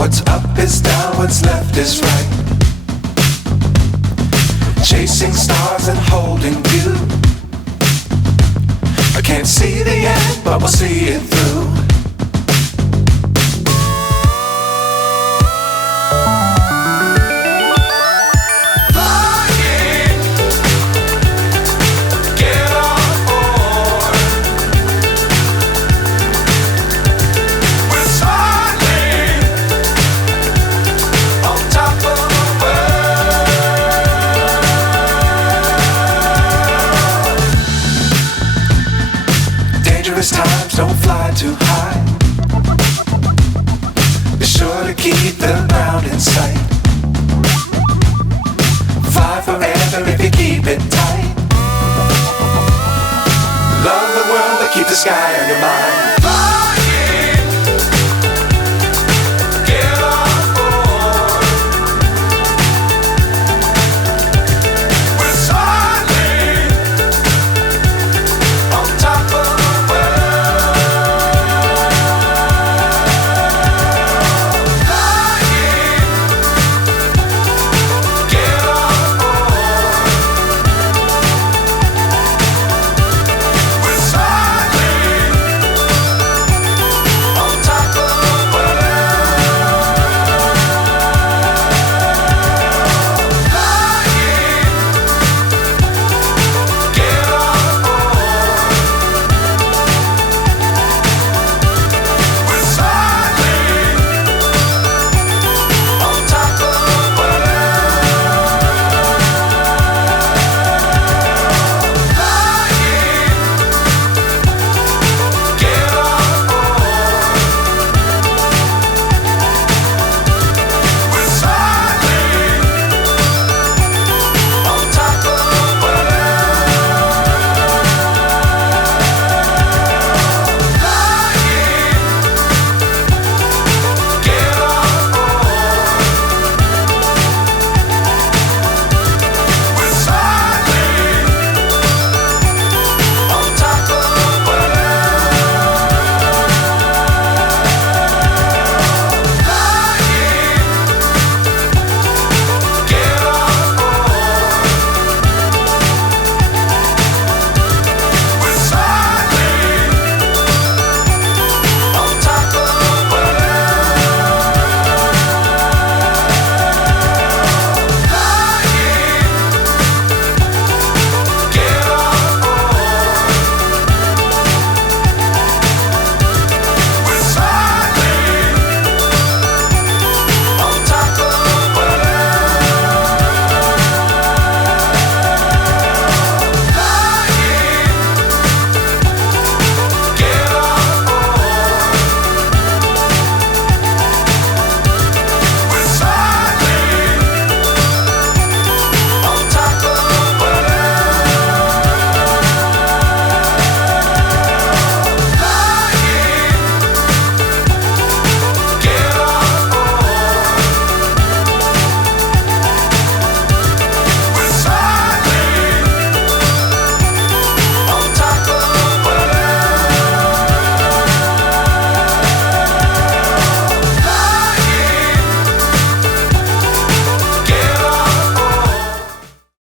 What's up is down, what's left is right. Chasing stars and holding you. I can't see the end, but we'll see it through. Times don't fly too high. Be sure to keep the ground in sight. Fly forever if you keep it tight. Love the world but keep the sky on your mind.